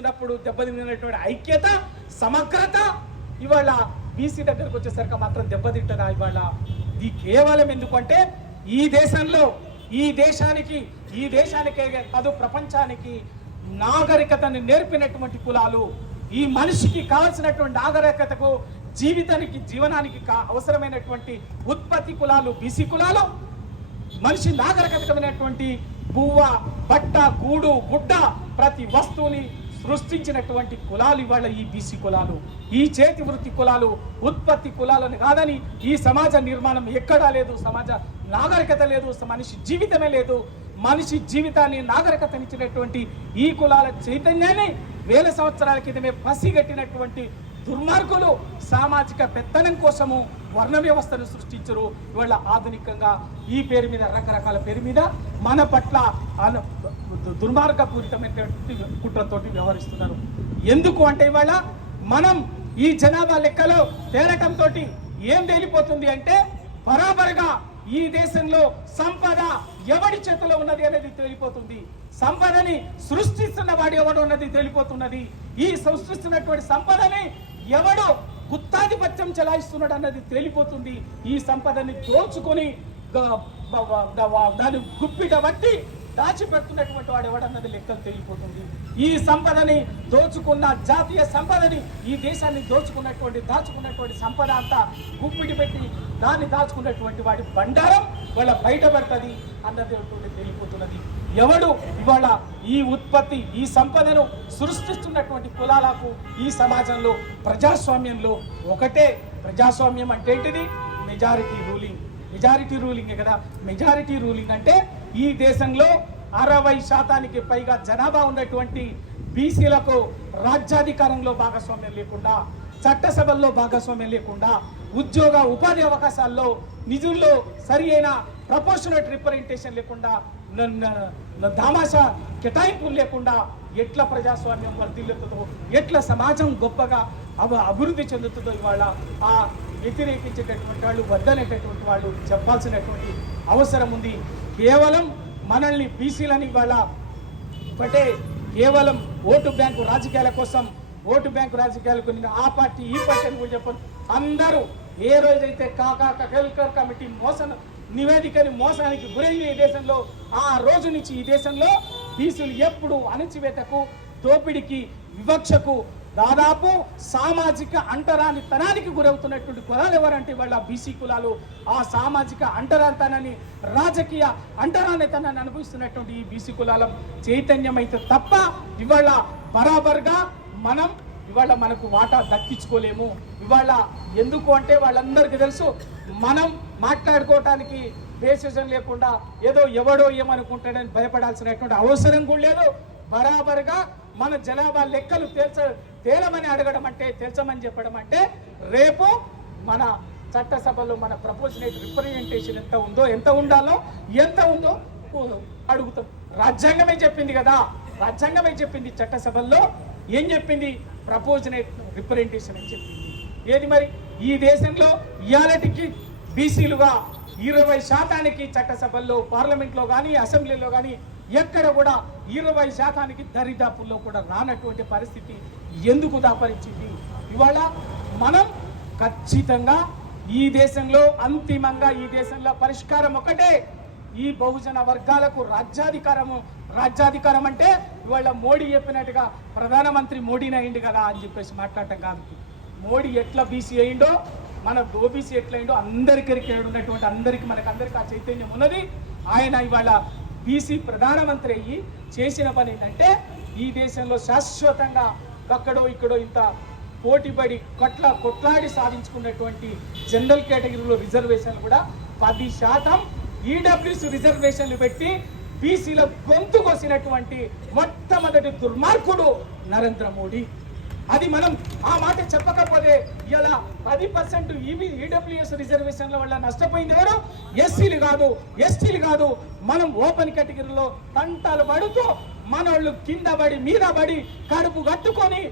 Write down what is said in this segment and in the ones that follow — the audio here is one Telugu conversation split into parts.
ఉన్నప్పుడు దెబ్బతిన్నటువంటి ఐక్యత సమగ్రత ఇవాళ బీసీ దగ్గరకు వచ్చేసరికి మాత్రం దెబ్బతింటదా? ఇవాళ ఇది కేవలం ఎందుకంటే ఈ దేశంలో ఈ దేశానికే కాదు ప్రపంచానికి నాగరికతని నేర్పినటువంటి కులాలు, ఈ మనిషికి కావాల్సినటువంటి నాగరికతకు జీవనానికి అవసరమైనటువంటి ఉత్పత్తి కులాలు బీసీ కులాలు. మనిషి నాగరికతమైనటువంటి బువ్వ బట్ట గూడు గుడ్డ ప్రతి వస్తువుని సృష్టించినటువంటి కులాలు ఇవాళ ఈ బీసీ కులాలు. ఈ చేతి వృత్తి కులాలు ఉత్పత్తి కులాలని కాదని ఈ సమాజ నిర్మాణం ఎక్కడా లేదు, సమాజ నాగరికత లేదు, మనిషి జీవితమే లేదు. మనిషి జీవితాన్ని నాగరికతనిచ్చినటువంటి ఈ కులాల చైతన్యాన్ని 1000 సంవత్సరాల క్రితమే పసిగట్టినటువంటి దుర్మార్గులు సామాజిక పెత్తనం కోసము వర్ణ వ్యవస్థను సృష్టించరు. ఇవాళ ఆధునికంగా ఈ పేరు మీద రకరకాల పేరు మీద మన పట్ల దుర్మార్గపూరితమైనటువంటి కుట్రతోటి వ్యవహరిస్తున్నారు. ఎందుకు అంటే ఇవాళ మనం ఈ జనాభా లెక్కలో తేలటంతో ఏం తేలిపోతుంది అంటే బరాబరుగా ఈ దేశంలో సంపద ఎవడి చేతిలో ఉన్నది అనేది తెలిపోతుంది. సంపదని సృష్టిస్తున్న వాడు ఎవడు ఉన్నది తెలిపోతున్నది. ఈ సృష్టిస్తున్నటువంటి సంపదని ఎవడు గుత్తాధిపత్యం చెలాయిస్తున్నాడు అన్నది తేలిపోతుంది. ఈ సంపదని దోచుకొని దాన్ని గుప్పిట బట్టి దాచిపెడుతున్నటువంటి వాడు ఎవడన్నది లెక్కలు తెలియపోతుంది. ఈ సంపదని దోచుకున్న జాతీయ సంపదని ఈ దేశాన్ని దాచుకున్నటువంటి సంపద అంతా గుప్పిటి పెట్టి దాన్ని దాచుకున్నటువంటి వాడి బండారం వాళ్ళ బయటపడుతుంది అన్నది తెలియపోతున్నది. ఎవడు ఇవాళ ఈ ఉత్పత్తి ఈ సంపదను సృష్టిస్తున్నటువంటి కులాలకు ఈ సమాజంలో ప్రజాస్వామ్యంలో ఒకటే. ప్రజాస్వామ్యం అంటే ఏంటిది? మెజారిటీ రూలింగే కదా. మెజారిటీ రూలింగ్ అంటే ఈ దేశంలో 60% పైగా జనాభా ఉన్నటువంటి బీసీలకు రాజ్యాధికారంలో భాగస్వామ్యం లేకుండా, చట్టసభల్లో భాగస్వామ్యం లేకుండా, ఉపాధి అవకాశాల్లో నిధుల్లో సరి అయిన ప్రపోర్షనల్ రిప్రజెంటేషన్ లేకుండా, దామాషా కేటాయింపులు లేకుండా ఎట్లా ప్రజాస్వామ్యం వర్ధిల్లుతుందో, ఎట్లా సమాజం గొప్పగా అభివృద్ధి చెందుతుందో ఇవాళ ఆ వ్యతిరేకించేటటువంటి వాళ్ళు వద్దనేటటువంటి వాళ్ళు చెప్పాల్సినటువంటి అవసరం ఉంది. కేవలం మనల్ని బీసీలని ఇవాళ ఒకటే కేవలం ఓటు బ్యాంకు రాజకీయాల కోసం, ఓటు బ్యాంకు రాజకీయాలకు ఆ పార్టీ ఈ పార్టీ అని కూడా చెప్పండి. అందరూ ఏ రోజైతే కేల్కర్ కమిటీ నివేదికని మోసానికి గురైన ఈ దేశంలో ఆ రోజు నుంచి ఈ దేశంలో బీసీలు ఎప్పుడు అణచివేతకు, దోపిడికి, వివక్షకు, దాదాపు సామాజిక అంటరానితనానికి గురవుతున్నటువంటి కులాలు ఎవరంటే వాళ్ళ బీసీ కులాలు. ఆ సామాజిక అంటరానితనాన్ని, రాజకీయ అంటరానితనాన్ని అనుభవిస్తున్నటువంటి ఈ బీసీ కులాల చైతన్యం అయితే తప్ప ఇవాళ బరాబర్గా ఇవాళ మనకు వాటా దక్కించుకోలేము. ఇవాళ ఎందుకు అంటే వాళ్ళందరికీ తెలుసు, మనం మాట్లాడుకోవటానికి బేసిజం లేకుండా ఏదో ఎవడో ఏమనుకుంటాడని భయపడాల్సినటువంటి అవసరం కూడా లేదు. బరాబర్గా మన జనాభా లెక్కలు తేలమని అడగడం అంటే, తెల్చమని చెప్పడం అంటే రేపు మన చట్టసభలో మన ప్రపోర్షనేట్ రిప్రజెంటేషన్ ఎంత ఉండాలో ఎంత ఉందో అడుగుతాం. రాజ్యాంగమే చెప్పింది కదా, రాజ్యాంగమే చెప్పింది. చట్టసభల్లో ఏం చెప్పింది? ప్రపోర్షనేట్ రిప్రజెంటేషన్ అని చెప్పింది. ఏది మరి ఈ దేశంలో ఇయాలటికి బీసీలుగా 20% చట్టసభల్లో, పార్లమెంట్లో కానీ అసెంబ్లీలో కానీ ఎక్కడ కూడా 20% దరిదాపుల్లో కూడా రానటువంటి పరిస్థితి ఎందుకు దాపరించింది? ఇవాళ మనం ఖచ్చితంగా ఈ దేశంలో అంతిమంగా ఈ దేశంలో పరిష్కారం ఒకటే. ఈ బహుజన వర్గాలకు రాజ్యాధికారం అంటే ఇవాళ మోడీ చెప్పినట్టుగా ప్రధానమంత్రి మోడీని అయింది కదా అని చెప్పేసి మాట్లాడటం కాదు. మోడీ ఎట్లా బీసీ అయిండో, మన ఓబీసీ ఎట్లా అయిండో అందరికీ ఉన్నటువంటి మనకందరికీ ఆ చైతన్యం ఉన్నది. ఆయన ఇవాళ బీసీ ప్రధానమంత్రి అయ్యి చేసిన పని ఏంటంటే ఈ దేశంలో శాశ్వతంగా అక్కడో ఇక్కడో ఇంత పోటీపడి కొట్లాడి సాధించుకున్నటువంటి జనరల్ కేటగిరీలో రిజర్వేషన్లు కూడా 10% ఈడబ్ల్యూసీ రిజర్వేషన్లు పెట్టి బీసీల గొంతు కోసినటువంటి మొట్టమొదటి దుర్మార్గుడు నరేంద్ర మోడీ. అది మనం ఆ మాట చెప్పకపోతే ఇలా 10% ఈడబ్ల్యూఎస్ రిజర్వేషన్ల వల్ల నష్టపోయింది ఎవరు? ఎస్సీలు కాదు, ఎస్టీలు కాదు. మనం ఓపెన్ కేటగిరీలో తంటాలు పడుతూ మనోళ్ళు కింద పడి మీద పడి కడుపు కట్టుకొని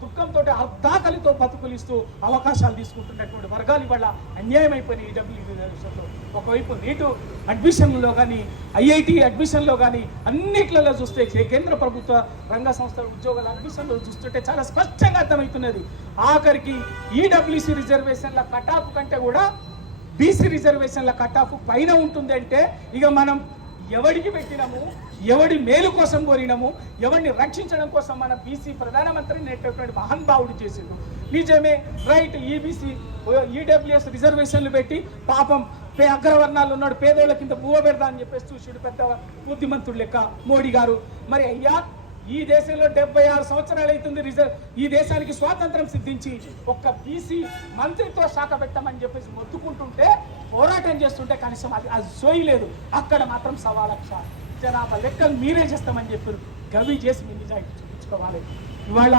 దుఃఖంతో అర్ధాకలితో బతుకులిస్తూ అవకాశాలు తీసుకుంటున్నటువంటి వర్గాలు ఇవాళ అన్యాయం అయిపోయినాయి ఈడబ్ల్యూ రిజర్వేషన్లో. ఒకవైపు నీటు అడ్మిషన్లో కానీ ఐఐటి అడ్మిషన్లో కానీ అన్నిట్లలో చూస్తే కేంద్ర ప్రభుత్వ రంగ సంస్థల ఉద్యోగాల అడ్మిషన్లో చూస్తుంటే చాలా స్పష్టంగా అర్థమవుతున్నది. ఆఖరికి ఈడబ్ల్యూసి రిజర్వేషన్ల కట్ ఆఫ్ కంటే కూడా బీసీ రిజర్వేషన్ల కట్ ఆఫ్ పైన ఉంటుంది. అంటే ఇక మనం ఎవడికి పెట్టినాము, ఎవడి మేలు కోసం కోరినాము, ఎవరిని రక్షించడం కోసం మన బీసీ ప్రధానమంత్రి నేటటువంటి మహానుభావుడు చేసిండు. నిజమే, రైట్. ఈడబ్ల్యూఎస్ రిజర్వేషన్లు పెట్టి పాపం అగ్రవర్ణాలు ఉన్నాడు, పేదోళ్ళ కింద పువ్వ పెడదా అని చెప్పేసి చూసాడు పెద్ద బుద్ధిమంతుడు లెక్క మోడీ గారు. మరి అయ్యా, ఈ దేశంలో 76 సంవత్సరాలు అవుతుంది ఈ దేశానికి స్వాతంత్రం సిద్ధించి ఒక్క బీసీ మంత్రిత్వ శాఖ పెట్టమని చెప్పేసి మొత్తుకుంటుంటే, పోరాటం చేస్తుంటే కనీసం అది సోయలేదు. అక్కడ మాత్రం 1,000,000 జనాభా లెక్కలు మీరే చేస్తామని చెప్పారు. గవి చేసి మీ నిజాయితీ చూపించుకోవాలి. ఇవాళ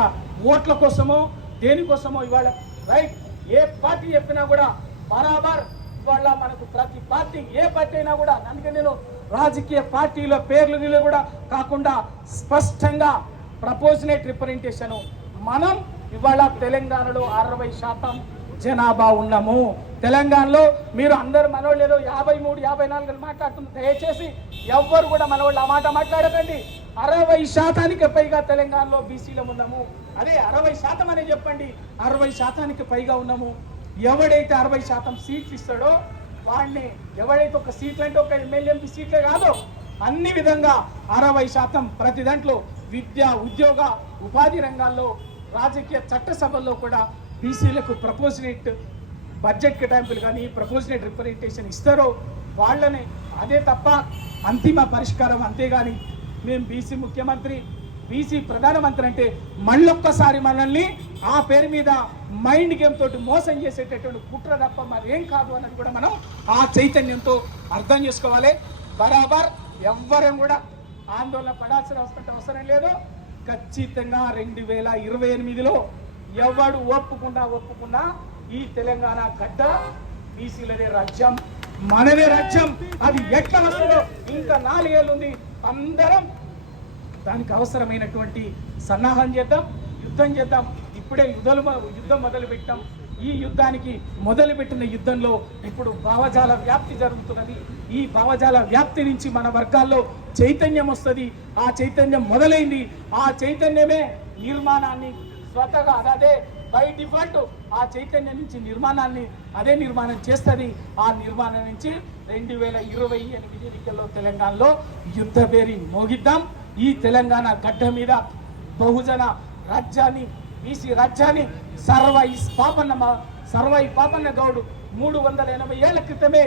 ఓట్ల కోసమో దేనికోసమో ఇవాళ రైట్ ఏ పార్టీ చెప్పినా కూడా బరాబర్ ఇవాళ మనకు ప్రతి పార్టీ ఏ పార్టీ అయినా కూడా, అందుకే నేను రాజకీయ పార్టీల పేర్లు కూడా కాకుండా స్పష్టంగా ప్రపోజనేట్ రిప్రజెంటేషన్ మనం ఇవాళ తెలంగాణలో 60% జనాభా ఉన్నాము. తెలంగాణలో మీరు అందరు మనోళ్ళు ఏదో 53, 54 మాట్లాడుతున్నారు. దయచేసి ఎవ్వరు కూడా మనోళ్ళు ఆ మాట మాట్లాడకండి. 60% పైగా తెలంగాణలో బీసీలో ఉన్నాము. అదే 60% అనే చెప్పండి. 60% పైగా ఉన్నాము. ఎవడైతే 60% సీట్లు ఇస్తాడో వాడిని, ఎవడైతే ఒక సీట్లు అంటే ఒక ఎమ్మెల్యే ఎంపీ సీట్లే కాదు, అన్ని విధంగా 60% ప్రతి దాంట్లో విద్య, ఉద్యోగ, ఉపాధి రంగాల్లో, రాజకీయ చట్టసభల్లో కూడా బీసీలకు ప్రపోజనేట్ బడ్జెట్ కేటాయింపులు కానీ ప్రపోజనేట్ రిప్రజెంటేషన్ ఇస్తారో వాళ్ళని, అదే తప్ప అంతిమ పరిష్కారం. అంతేగాని మేము బీసీ ముఖ్యమంత్రి, బీసీ ప్రధానమంత్రి అంటే మళ్ళొక్కసారి మనల్ని ఆ పేరు మీద మైండ్ గేమ్ తోటి మోసం చేసేటటువంటి కుట్ర తప్ప మరేం కాదు అన్నది కూడా మనం ఆ చైతన్యంతో అర్థం చేసుకోవాలి. బరాబర్ ఎవ్వరం కూడా ఆందోళన పడాల్సిన అవసరం లేదు. ఖచ్చితంగా 2028లో ఎవడు ఒప్పుకున్నా ఈ తెలంగాణ గడ్డ బీసీలదే రాజ్యం, మనదే రాజ్యం. అది ఎట్లా వస్తుందో ఇంకా 4 ఏళ్ళు ఉంది. అందరం దానికి అవసరమైనటువంటి సన్నాహం చేద్దాం, యుద్ధం చేద్దాం. ఇప్పుడే యుద్ధం మొదలు పెట్టాం. ఈ యుద్ధానికి మొదలుపెట్టిన యుద్ధంలో ఇప్పుడు భావజాల వ్యాప్తి జరుగుతున్నది. ఈ భావజాల వ్యాప్తి నుంచి మన వర్గాల్లో చైతన్యం వస్తుంది. ఆ చైతన్యం మొదలైంది. ఆ చైతన్యమే నిర్మాణాన్ని స్వతగా అదే బై డిఫాల్ట్ ఆ చైతన్యం నుంచి నిర్మాణం చేస్తుంది. ఆ నిర్మాణం నుంచి 2028 ఎన్నికల్లో తెలంగాణలో యుద్ధ పేరి మోగిద్దాం. ఈ తెలంగాణ గడ్డ మీద బహుజన రాజ్యాన్ని, బీసీ రాజ్యాన్ని సర్వై పాపన్న గౌడు 380 ఏళ్ల క్రితమే